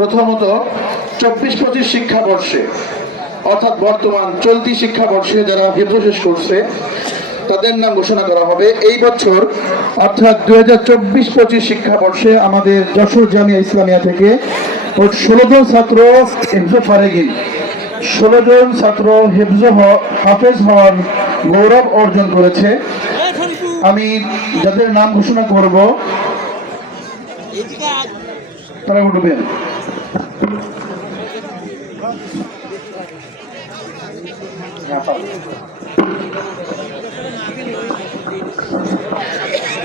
প্রথমত 24-25 শিক্ষাবর্ষে অর্থাৎ বর্তমান চলতি শিক্ষাবর্ষে যারা হিফজ শেষ করছে তাদের নাম ঘোষণা করা হবে। এই বছর অর্থাৎ 2024-25 শিক্ষাবর্ষে আমাদের যশোর জামিয়া ইসলামিয়া থেকে 16 জন ছাত্র হিফজ ফারেগিন 16 জন ছাত্র হাফেজ হওয়ার গৌরব অর্জন করেছে। আমি যাদের নাম ঘোষণা করব তারা উঠবেন।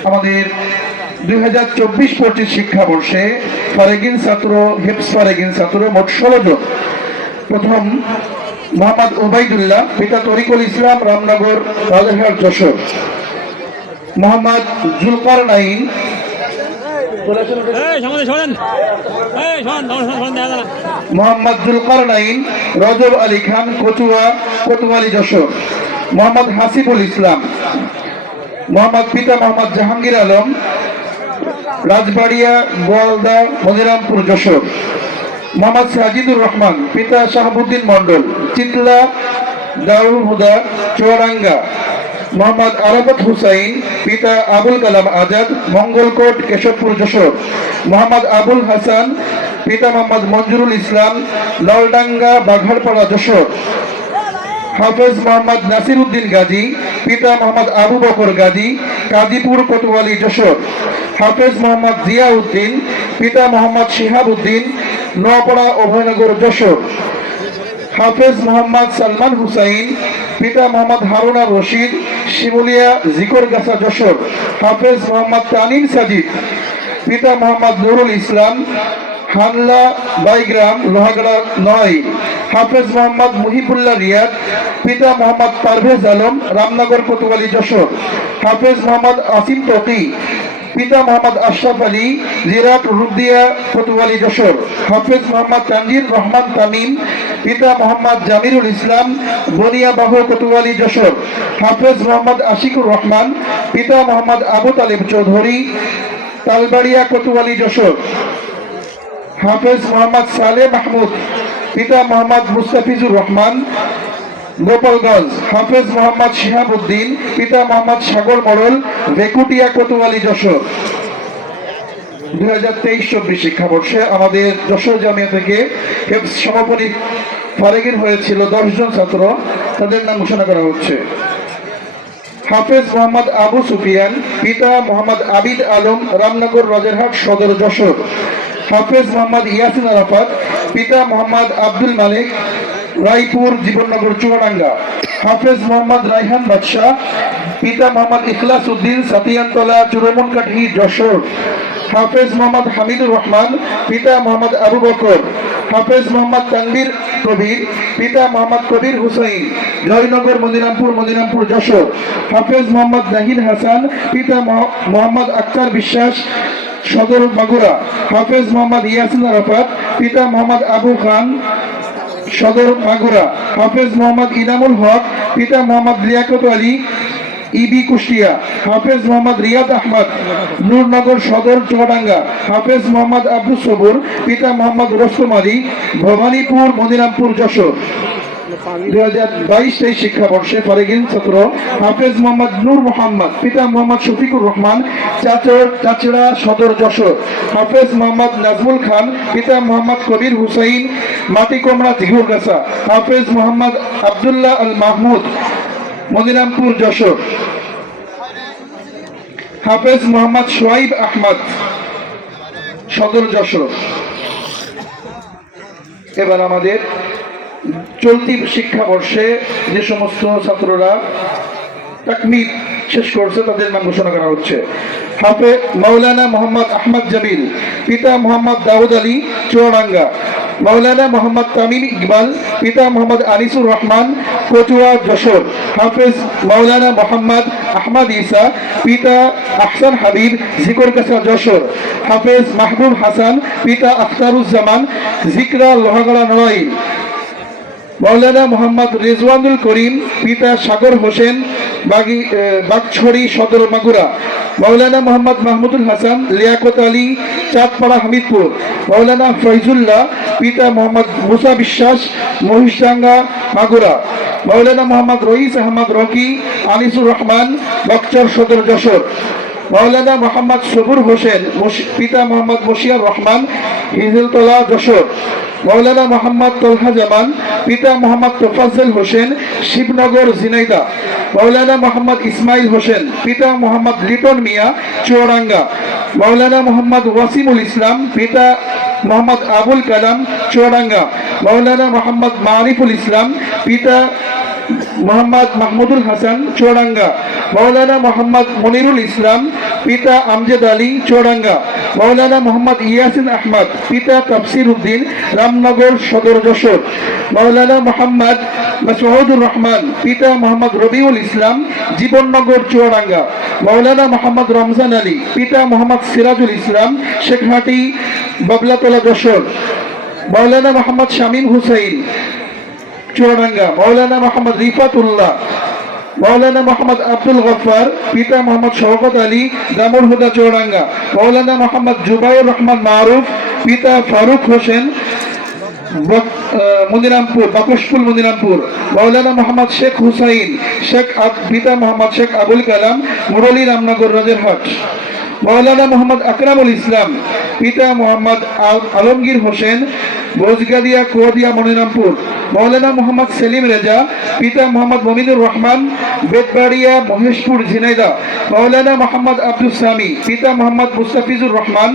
আমাদের 2024-25 শিক্ষাবর্ষে ফারেগিন ছাত্র হিফজ ফারেগিন ছাত্র মোট 16 জন। প্রথম মোহাম্মদ ওবাইদুল্লাহ, পিতা তরিকুল ইসলাম, রামনগর রাজারহাট যশোর। মোহাম্মদ জুলকারনাইন, মোহাম্মদ জুলকারনাইন, রজব আলী খান, কোতোয়ালি যশোর। মোহাম্মদ হাসিবুল ইসলাম, মোহাম্মদ পিতা মোহাম্মদ জাহাঙ্গীর আলম, রাজবাড়িয়া গোয়ালদা মনিরামপুর যশোর। মোহাম্মদ সাজিদুর রহমান, পিতা শাহাবুদ্দিন মন্ডল, চিতলা দারুল হুদা চুয়াডাঙ্গা। মোহাম্মদ আরাফাত হুসাইন, পিতা আবুল কালাম আজাদ, মঙ্গলকোট কেশবপুর যশোর। মোহাম্মদ আবুল হাসান, পিতা মোহাম্মদ মঞ্জুরুল ইসলাম, লালডাঙ্গা বাঘারপাড়া যশোর। হাফেজ মোহাম্মদ নাসির উদ্দিন গাজী, পিতা মোহাম্মদ আবু বকর গাজী, কাজীপুর কোতোয়ালি যশোর। হাফেজ মোহাম্মদ জিয়া উদ্দিন, পিতা মোহাম্মদ শিহাব উদ্দিন, নোয়াপাড়া অভয়নগর যশোর। হাফেজ মোহাম্মদ সালমান হুসাইন, পিতা মোহাম্মদ হারুন আর রশিদ, শিমুলিয়া জিকরগাছা যশোর। হাফেজ মোহাম্মদ তানিম সাজিদ, পিতা মোহাম্মদ নুরুল ইসলাম, হানলা বাইগ্রাম লোহাগড়া 9। হাফেজ মোহাম্মদ মুহিবুল্লাহ রিয়াদ, পিতা মোহাম্মদ পারভেজ আলম, রামনগর কোতোয়ালি যশোর। হাফেজ মোহাম্মদ আসিম তকি, পিতা মোহাম্মদ আশরাফ আলী, জিরাট রুদিয়া কোতোয়ালি যশোর। হাফেজ মোহাম্মদ তানজির রহমান তামিম, পিতা মোহাম্মদ জামিরুল ইসলাম, বনিয়াবাহু কোতোয়ালি যশোর। হাফেজ মোহাম্মদ আশিকুর রহমান, পিতা মোহাম্মদ আবু তালিব চৌধুরী, তালবাড়িয়া কোতোয়ালি যশোর। হাফেজ মোহাম্মদ সালেহ মাহমুদ, পিতা মোহাম্মদ মুস্তাফিজুর রহমান, গোপালগঞ্জ। হাফেজ মোহাম্মদ শিহাব উদ্দিন, পিতা মোহাম্মদ সাগর মডল, ভেকুটিয়া কোতোয়ালি যশোর। 2023-24 শিক্ষাবর্ষে আমাদের যশোর জামিয়া থেকে হিফজ সমাপনী ফারেগিন হয়েছিল 10 জন ছাত্র, তাদের নাম ঘোষণা করা হচ্ছে। হাফেজ মোহাম্মদ আবু সুফিয়ান, পিতা মোহাম্মদ আবিদ আলম, রামনগর রাজারহাট সদর যশোর। হাফেজ মোহাম্মদ ইয়াসিন আরাফাত, পিতা মোহাম্মদ আব্দুল মালিক, রায়পুর জীবননগর চুয়াডাঙ্গা। হাফেজ মোহাম্মদ রাইহান বাদশাহ, পিতা মোহাম্মদ ইখলাস উদ্দিন, সাতিয়ানতলা চুরমনকাঠি যশোর। হাফেজ মোহাম্মদ হামিদুর রহমান, পিতা মোহাম্মদ আবু বকর। হাফেজ মোহাম্মদ তানবীর কবির, পিতা মোহাম্মদ কবির হুসাইন, জয়নগর মদিনামপুর যশোর। হাফেজ মোহাম্মদ নাহিদ হাসান, পিতা মোহাম্মদ আক্তার বিশ্বাস, সদর মাগুরা। হাফেজ মোহাম্মদ ইয়াসিন আরাফাত, পিতা মোহাম্মদ আবু খান, সদর মাগুরা। হাফেজ মোহাম্মদ ইনামুল হক, পিতা মোহাম্মদ লিয়াকত আলী, ইবি কুষ্টিয়া। হাফেজ মোহাম্মদ রিয়াদ আহমদ, নূরনগর সদর চুয়াডাঙ্গা। হাফেজ মোহাম্মদ আব্দুল সবুর, পিতা মোহাম্মদ রোস্তম আলী, ভবানীপুর মদিনামপুর যশোর। 2022-23 শিক্ষাবর্ষে ফারেগিন ছাত্র হাফেজ মোহাম্মদ নূর মোহাম্মদ, পিতা মোহাম্মদ শফিকুর রহমান, চাচড়া সদর যশোর। হাফেজ মোহাম্মদ নাজমুল খান, পিতা মোহাম্মদ কবির হুসাইন, মাটিকোমড়া জিগুরগাছা। হাফেজ মোহাম্মদ আবদুল্লাহ আল মাহমুদ, মদিনামপুর যশোর। হাফেজ মোহাম্মদ সোয়াইব আহমদ, সদর যশোর। এবার আমাদের চলতি শিক্ষাবর্ষে যে সমস্ত ছাত্ররা তাকমিল শেষ করছে তাদের নাম ঘোষণা করা হচ্ছে। হাফেজ মাওলানা মোহাম্মদ আহমদ জামিল, পিতা মোহাম্মদ দাউদ আলী, চুয়াডাঙ্গা। মাওলানা মোহাম্মদ তামিম ইকবাল, পিতা মোহাম্মদ আনিসুর রহমান, কচুয়া যশোর। হাফেজ মাওলানা মোহাম্মদ আহমদ ঈসা, পিতা আহসান হাবিব, জিকরগাছা যশোর। হাফেজ মাহবুব হাসান, পিতা আখতারুজ্জামান, জিকরা লোহাগড়া 9। মাওলানা মোহাম্মদ রেজওয়ানুল করিম, পিতা সাগর হোসেন, বাগছড়ি সদর মাগুরা। মাওলানা মোহাম্মদ মাহমুদুল হাসান, লিয়াকত আলী, চাঁদপাড়া, হামিদপুর। মাওলানা ফয়জুল্লাহ, পিতা মোহাম্মদ মুসা বিশ্বাস, মহিষডাঙ্গা, মাগুরা। মাওলানা মোহাম্মদ রইস আহমদ রকি, আনিসুর রহমান, বকচর সদর, যশোর। মাওলানা মোহাম্মদ সবুর হোসেন, পিতা মোহাম্মদ মশিয়ার রহমান, হিজলতলা, যশোর। মাওলানা মোহাম্মদ তলহা জামান, পিতা মোহাম্মদ তোফাজ্জল হোসেন, শিবনগর, ঝিনাইদহ। মাওলানা মোহাম্মদ ইসমাইল হোসেন, পিতা মোহাম্মদ লিটন মিয়া, চুয়াডাঙ্গা। মাওলানা মোহাম্মদ ওয়াসিমুল ইসলাম, পিতা মোহাম্মদ আবুল কালাম, চুয়াডাঙ্গা। মাওলানা মোহাম্মদ মারিফুল ইসলাম, পিতা মোহাম্মদ মাহমুদুল হাসান, চুয়াডাঙ্গা। মাওলানা মোহাম্মদ মনিরুল ইসলাম, পিতা আমজেদ আলী, চুয়াডাঙ্গা। মাওলানা মোহাম্মদ ইয়াসিন আহমদ, পিতা তাফসির উদ্দিন, রামনগর সদর, যশোর। মাওলানা মোহাম্মদ মাসউদুর রহমান, পিতা মোহাম্মদ রবিউল ইসলাম, জীবননগর, চুয়াডাঙ্গা। মাওলানা মোহাম্মদ রমজান আলী, পিতা মোহাম্মদ সিরাজুল ইসলাম, শেখহাটি, বাবলাতলা, যশোর। মাওলানা মোহাম্মদ শামীম হুসাইন, চুয়াডাঙ্গা। মাওলানা মোহাম্মদ রিফাতুল্লাহ। মাওলানা মোহাম্মদ আব্দুল গফফার, পিতা মোহাম্মদ শওকত আলী, দামুর হুদা, চুয়াডাঙ্গা। মাওলানা মোহাম্মদ জুবাইর রহমান মারুফ, পিতা ফারুক হোসেন, মদিনামপুর, বাকশফুল, মদিনামপুর। মাওলানা মোহাম্মদ শেখ হুসাইন, পিতা মোহাম্মদ শেখ আবুল কালাম, মুরলী, রামনগর, রাজেরহাট। মাওলানা মোহাম্মদ আকরামুল ইসলাম, পিতা মোহাম্মদ আলমগীর হোসেন, বোজগাদিয়া, কুয়াদিয়া, মনিরামপুর। মাওলানা মোহাম্মদ সেলিম রেজা, পিতা মোহাম্মদ মমিনুর রহমান, বেতবাড়িয়া, মহেশপুর, ঝিনাইদহ। মাওলানা মোহাম্মদ আব্দুল সামি, পিতা মোহাম্মদ মুস্তাফিজুর রহমান,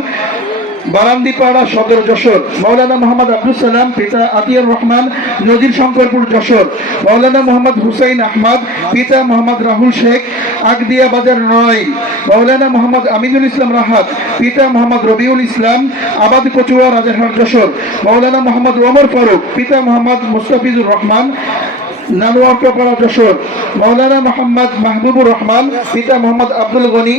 বারান্দিপাড়া সদর, যশোর। মাওলানা মোহাম্মদ আব্দুল সালাম, পিতা আতিয়ার রহমান, নজির শঙ্করপুর, যশোর। মাওলানা মোহাম্মদ হুসাইন আহমদ, পিতা মোহাম্মদ রাহুল শেখ, আগদিয়া বাজার, নড়াইল। মাওলানা মোহাম্মদ আমিনুল ইসলাম রাহাত, পিতা মোহাম্মদ রবিউল ইসলাম, আবাদ কচুয়া, রাজারহাট, যশোর। মাওলানা মোহাম্মদ ওমর ফারুক, পিতা মোহাম্মদ মুস্তাফিজুর রহমান, নানুয়ারপাড়া, যশোর। মাওলানা মোহাম্মদ মাহবুবুর রহমান, পিতা মোহাম্মদ আব্দুল গনি,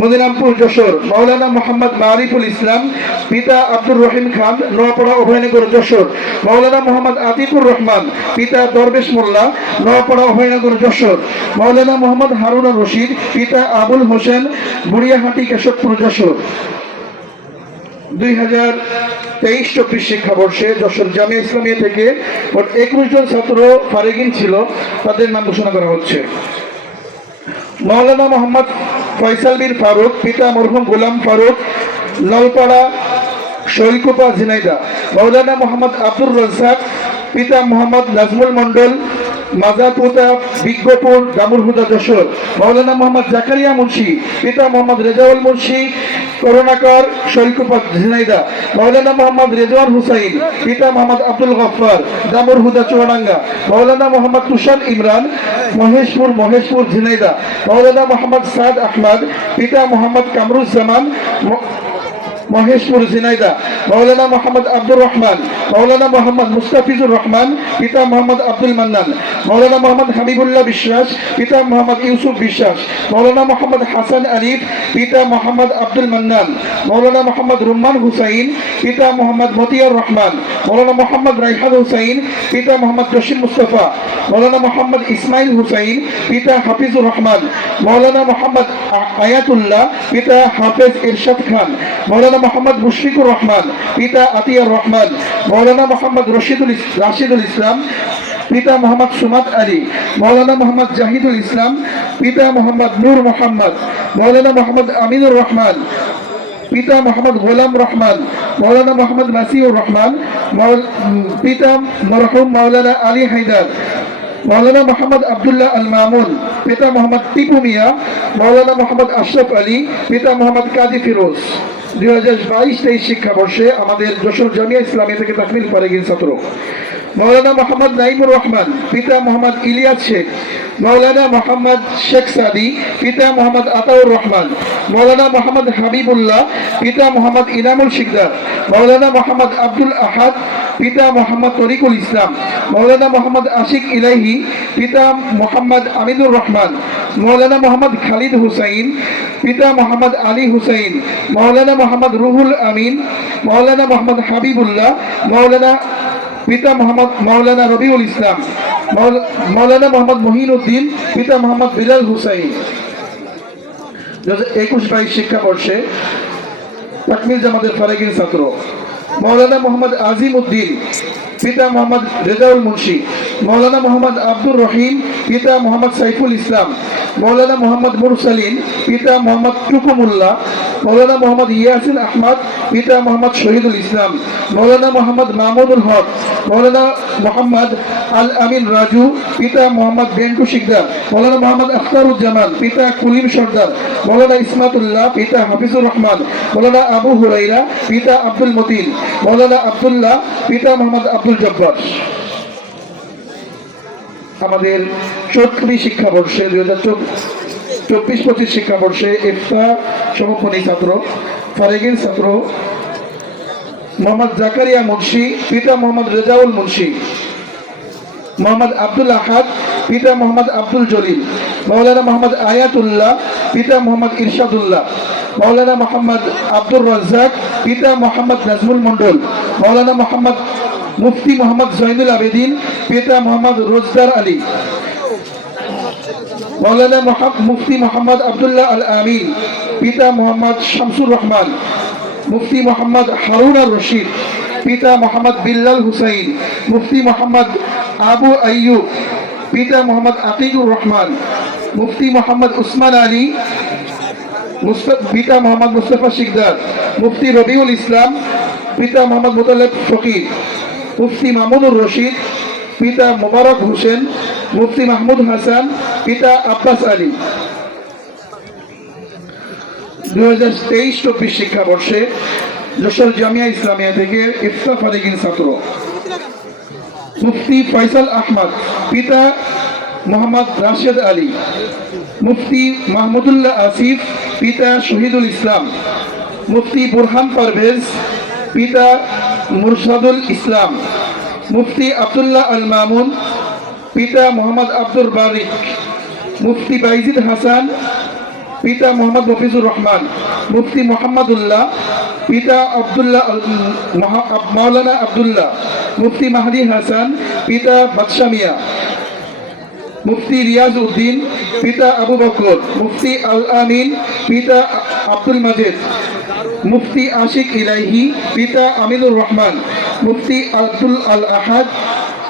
মদিনামপুর, যশোর। মাওলানা মোহাম্মদ মারিফুল ইসলাম, পিতা আব্দুর রহিম খান, নোয়াপাড়া, অভয়নগর, যশোর। মাওলানা মোহাম্মদ আতিকুর রহমান, পিতা দরবেশ মোল্লা, নোয়াপাড়া, অভয়নগর, যশোর। মাওলানা মোহাম্মদ হারুনুর রশিদ, পিতা আবুল হোসেন, বুড়িয়াহাটি, কেশবপুর, যশোর। 2023-24 শিক্ষাবর্ষে যশোর জামিয়া ইসলামিয়া থেকে মোট 21 জন ছাত্র ফারিগিন ছিল, তাদের নাম ঘোষণা করা হচ্ছে। মাওলানা মোহাম্মদ ফয়সাল বিন ফারুক, পিতা মরহুম গোলাম ফারুক, লালপাড়া, শৈলকুপা, ঝিনাইদহ। মাওলানা মোহাম্মদ আব্দুর রাজ্জাক, পিতা মোহাম্মদ নাজমুল মন্ডল, মাজারপুতা, বিজ্ঞপুর, দামুরহুদা, যশোর। মাওলানা মোহাম্মদ জাকারিয়া মুন্সি, পিতা মোহাম্মদ রেজাউল মুন্সি, করুণাকর, শৈলকুপা, ঝিনাইদহ। মাওলানা মোহাম্মদ রেজওয়ান হুসাইন, পিতা মোহাম্মদ আব্দুল গফফার, দামুরহুদা, চুয়াডাঙ্গা। মাওলানা মোহাম্মদ তুষার ইমরান, মহেশপুর, ঝিনাইদহ। মাওলানা মোহাম্মদ সাদ আহমদ, পিতা মোহাম্মদ কামরুজ্জামান, মহেশপুর, ঝিনাইদহ। মাওলানা মোহাম্মদ আব্দুর রহমান, মাওলানা মোহাম্মদ মুস্তাফিজুর রহমান, পিতা মোহাম্মদ আব্দুল মান্নান। মাওলানা মোহাম্মদ হাবিবুল্লাহ বিশ্বাস, পিতা মোহাম্মদ ইউসুফ বিশ্বাস। মাওলানা মোহাম্মদ হাসান আরিফ, পিতা মোহাম্মদ আব্দুল মান্নান। মাওলানা মোহাম্মদ রুম্মান হুসাইন, পিতা মোহাম্মদ মতিয়ার রহমান। মাওলানা মোহাম্মদ রাইহান হুসাইন, পিতা মোহাম্মদ জসিম মুস্তফা। মাওলানা মোহাম্মদ ইসমাইল হুসাইন, পিতা হাফিজুর রহমান। মাওলানা মোহাম্মদ আয়াতুল্লাহ, পিতা হাফেজ ইরশাদ খান। মাওলানা মোহাম্মদ মুশফিকুর রহমান, পিতা আতিয়ার রহমান। মাওলানা মোহাম্মদ রাশিদুল ইসলাম, পিতা মোহাম্মদ সুমাদ আলী। মাওলানা মোহাম্মদ জাহিদুল ইসলাম, পিতা মোহাম্মদ নূর মোহাম্মদ। মাওলানা মোহাম্মদ আমিনুর রহমান, পিতা মোহাম্মদ গোলাম রহমান। মাওলানা মোহাম্মদ নাসিউর রহমান, পিতা মরহুম মাওলানা আলী হায়দার। মাওলানা মোহাম্মদ আবদুল্লাহ আল মামুন, পিতা মোহাম্মদ টিপু মিয়া। মাওলানা মোহাম্মদ আশরাফ আলী, পিতা মোহাম্মদ কাজী ফিরোজ। 2022-23 শিক্ষাবর্ষে আমাদের যশোর জামিয়া ইসলামিয়া থেকে তাকমিল ফারিগিন ছাত্র। মাওলানা মোহাম্মদ নাইমুর রহমান, পিতা মোহাম্মদ ইলিয়াস শেখ। মাওলানা মোহাম্মদ শেখ সাদি, পিতা মোহাম্মদ আতাউর রহমান। মাওলানা মোহাম্মদ হাবিবুল্লাহ, পিতা মোহাম্মদ ইনামুল শিকদার। মাওলানা মোহাম্মদ আব্দুল আহাদ, পিতা মোহাম্মদ তরিকুল ইসলাম। মাওলানা মোহাম্মদ আশিক ইলাহি, পিতা মোহাম্মদ আমিনুর রহমান। মাওলানা মোহাম্মদ খালিদ হুসাইন, পিতা মোহাম্মদ আলী হুসাইন। মাওলানা মোহাম্মদ রুহুল আমিন। মাওলানা মোহাম্মদ হাবিবুল্লাহ। পিতা মোহাম্মদ মাওলানা রবিউল ইসলাম। মাওলানা মোহাম্মদ মহিনুদ্দিন, পিতা মোহাম্মদ বিলাল হুসাইন। 2021-22 শিক্ষাবর্ষে তাকমিল জামাতের ফারাগীর ছাত্র মৌলানা মোহাম্মদ আজিম উদ্দিন, পিতা মোহাম্মদ রেজাউল মুন্সি, মৌলানা মোহাম্মদ আব্দুর রহিম, পিতা মোহাম্মদ সাইফুল ইসলাম, মৌলানা মোহাম্মদ মুরসালিন, পিতা মোহাম্মদ টুকুমুল্লাহ, মৌলানা মোহাম্মদ ইয়াসিন আহমদ, পিতা মোহাম্মদ শহীদুল ইসলাম, মৌলানা মোহাম্মদ মাহমুদুল হক, মৌলানা মোহাম্মদ আল আমিন রাজু, পিতা মোহাম্মদ বেন্টু শিকদার, মৌলানা মোহাম্মদ আখতারুজ্জামান, পিতা কুলিম সর্দার, মৌলানা ইসমাতুল্লাহ, পিতা হাফিজুর রহমান, মৌলানা আবু হুরাইরা, পিতা আব্দুল মতিন, মৌলানা আব্দুল্লাহ, পিতা মোহাম্মদ আব্দুল জব্বার। আমাদের 34 শিক্ষাবর্ষে 2024-25 শিক্ষাবর্ষে ইফতা সমাপনী ছাত্র ফারাগীর ছাত্র মোহাম্মদ জাকারিয়া মুন্সি, পিতা মোহাম্মদ রেজাউল মুন্সি, মোহাম্মদ আব্দুল আহাদ, পিতা মোহাম্মদ আব্দুল জলিল, মৌলানা মোহাম্মদ আয়াতুল্লাহ, পিতা মোহাম্মদ ইরশাদুল্লাহ, মৌলানা মোহাম্মদ আব্দুর রাজ্জাক, পিতা মোহাম্মদ নাজমুল মন্ডল, মৌলানা মোহাম্মদ মুফতি মোহাম্মদ জৈনুল আবেদিন, পিতা মোহাম্মদ রোজদার আলী, মৌলানা মুফতি মোহাম্মদ আবদুল্লাহ আল আমিন, পিতা মোহাম্মদ শামসুর রহমান, মুফতি মোহাম্মদ হারুন আর রশিদ, পিতা মোহাম্মদ বিল্লাল হুসাইন, মুফতি মোহাম্মদ আবু আইয়ুব, পিতা মোহাম্মদ আতিকুর রহমান, মুফতি মোহাম্মদ উসমান আলী, পিতা মোহাম্মদ মুস্তফা শিকদার, মুফতি রবিউল ইসলাম, পিতা মোহাম্মদ মুতালেব ফকির, মুফতি মামুনুর রশিদ, পিতা মোবারক হোসেন, মুফতি মাহমুদ হাসান, পিতা আব্বাস আলী। 2023-24 শিক্ষাবর্ষে যশোর জামিয়া ইসলামিয়া থেকে ইফতা ফারাগীর ছাত্র মুফতি ফয়সাল আহমদ, পিতা মোহাম্মদ রাশেদ আলী, মুফতি মাহমুদুল্লাহ আসিফ, পিতা শহীদুল ইসলাম, মুফতি বুরহান পারভেজ, পিতা মুরশাদুল ইসলাম, মুফতি আব্দুল্লাহ আল মামুন, পিতা মোহাম্মদ আব্দুল বারিক, মুফতি বাইজিদ হাসান, পিতা মোহাম্মদ মফিজুর রহমান, মুফতি মোহাম্মদুল্লাহ, পিতা আব্দুল্লাহ মৌলানা আব্দুল্লাহ, মুফতি মাহদি হাসান, পিতা বাদশা মিয়া, মুফতি রিয়াজ উদ্দিন, পিতা আবু বকর, মুফতি আল আমিন, পিতা আব্দুল মাজিদ, মুফতি আশিক ইলাহি, পিতা আমিনুর রহমান, মুফতি আব্দুল আল আহাদ,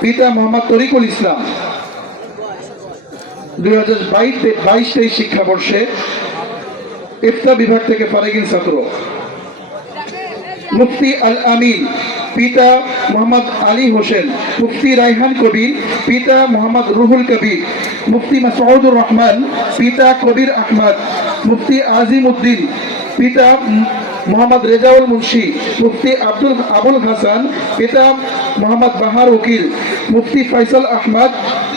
পিতা মোহাম্মদ তরিকুল ইসলাম। 2022-23 শিক্ষাবর্ষে ইফতা বিভাগ থেকে ফারাগীর ছাত্র মুফতি আল আমিন, পিতা মোহাম্মদ আলী হোসেন, মুফতি রাইহান কবির, পিতা মোহাম্মদ রুহুল কবির, মুফতি মাসউদুর রহমান, পিতা কবির আহমদ, মুফতি আজিম উদ্দিন, পিতা মোহাম্মদ রেজাউল মুন্সি, মুফতি আবুল হাসান, পিতা মোহাম্মদ বাহার উকিল, মুফতি ফয়সাল আহমদ,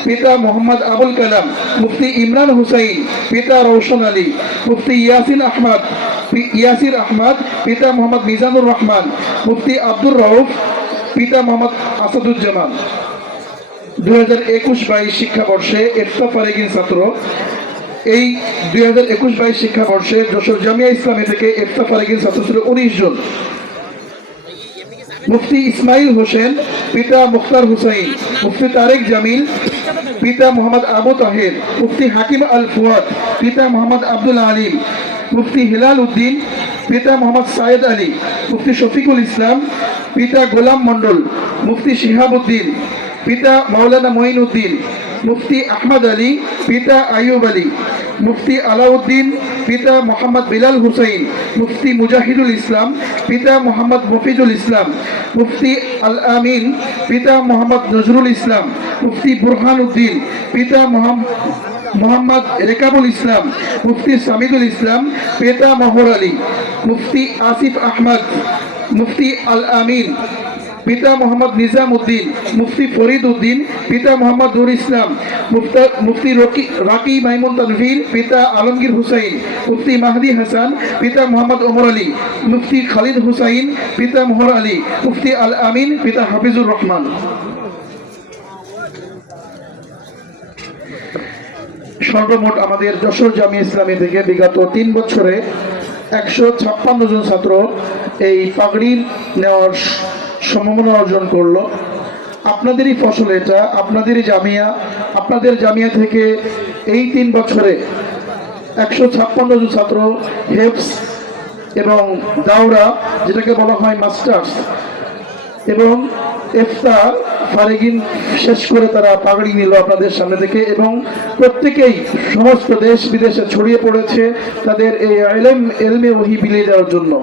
পিতা মোহাম্মদ আবুল কালাম, মুফতি ইমরান হুসাইন, পিতা রৌশন আলী, মুফতি ইয়াসির আহমদ, পিতা মোহাম্মদ মিজানুর রহমান, মুফতি আব্দুর রউফ, পিতা মোহাম্মদ আসাদুজ্জামান। 2021-22 শিক্ষাবর্ষে ইফতা ফারাগীর ছাত্র এই 2021-22 শিক্ষাবর্ষে যশোর জামিয়া ইসলামী থেকে ইফতা ফারাগীর ছাত্র ছিল 19 জন। মুফতি ইসমাইল হোসেন, পিতা মুখতার হুসাইন, মুফতি তারেক জামিল, পিতা মোহাম্মদ আবু তাহের, মুফতি হাকিম আল ফুয়াদ, পিতা মোহাম্মদ আব্দুল আলিম, মুফতি হিলাল উদ্দিন, পিতা মোহাম্মদ সায়েদ আলী, মুফতি শফিকুল ইসলাম, পিতা গোলাম মন্ডল, মুফতি শিহাব উদ্দিন, পিতা মাওলানা মঈন উদ্দিন, মুফতি আহমদ আলী, পিতা আইয়ুব আলী, মুফতি আলাউদ্দিন, পিতা মোহাম্মদ বিলাল হুসাইন, মুফতি মুজাহিদুল ইসলাম, পিতা মোহাম্মদ মফিজুল ইসলাম, মুফতি আল আমিন, পিতা মোহাম্মদ নজরুল ইসলাম, মুফতি বুরহান উদ্দিন, পিতা মোহাম্মদ রেকাবুল ইসলাম, মুফতি সামিদুল ইসলাম, পিতা মহর আলী, মুফতি আসিফ আহমদ, মুফতি আল আমিন, পিতা মোহাম্মদ নিজাম উদ্দিন, মুফতি ফরিদ উদ্দিন, পিতা মোহাম্মদ নুর ইসলাম, মুফতি রাকি মাইমুন তানভীর, পিতা আলমগীর হুসাইন, মুফতি মাহদি হাসান, পিতা মোহাম্মদ ওমর আলী, মুফতি খালিদ হুসাইন, পিতা মোহর আলী, মুফতি আল আমিন, পিতা হাফিজুর রহমান। সর্বমোট আমাদের যশোর জামিয়া ইসলামী থেকে বিগত 3 বছরে 156 জন ছাত্র এই পাগড়ি নেওয়ার সম্ভাবনা অর্জন করলো। আপনাদেরই ফসল এটা, আপনাদেরই জামিয়া। আপনাদের জামিয়া থেকে এই 3 বছরে 156 জন ছাত্র হেফস এবং দাওরা যেটাকে বলা হয় মাস্টার্স এবং ইফতার ফারিগিন শেষ করে তারা পাগড়ি নিল আপনাদের সামনে থেকে এবং প্রত্যেকেই সমস্ত দেশ বিদেশে ছড়িয়ে পড়েছে তাদের এই ইলমে ওহী বিলিয়ে দেওয়ার জন্য।